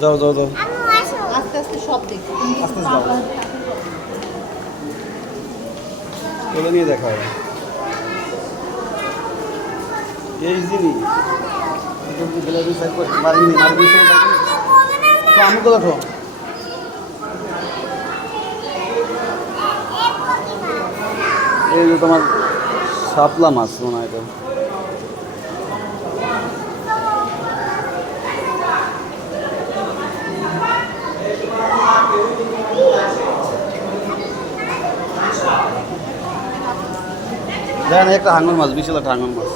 যাও যাও যাও আস্তে আস্তে সব দেখি আস্তে যাও এগুলো নিয়ে দেখা হবে এই জিনিস আমি তো দেখো এই যে তোমার শাপলা মাছ মনে হয় এটা দেখেন একটা হাঙ্গর মাছ বিশাল একটা হাঙ্গর মাছ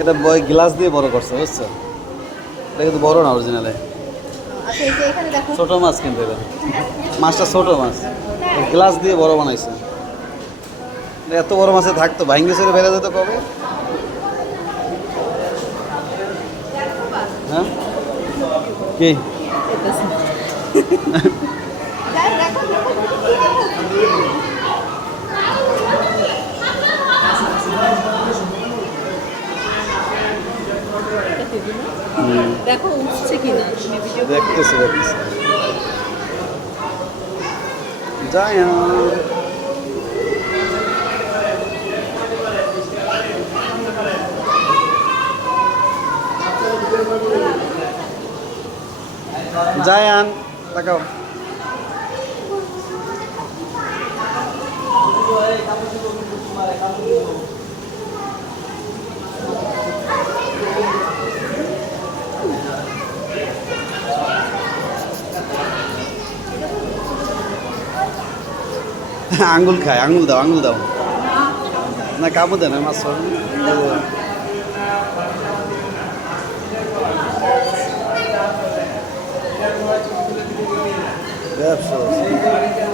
এটা গ্লাস দিয়ে বড় করছে বুঝছো এটা কিন্তু বড় না অরিজিনালে ছোট মাছ কিন্তু এটা মাছটা ছোট মাছ গ্লাস দিয়ে বড় বানাইছে এত বড় মাছে থাকতো ভাঙ্গে চলে বেড়ে যেত কবে হ্যাঁ কি দেখো উঠছে কিনা দেখতেছি দেখতেছি যাই জায়ান তাকাও আঙ্গুল খায় আঙ্গুল দাও না কাপড় দেন মাছ ব্যবসা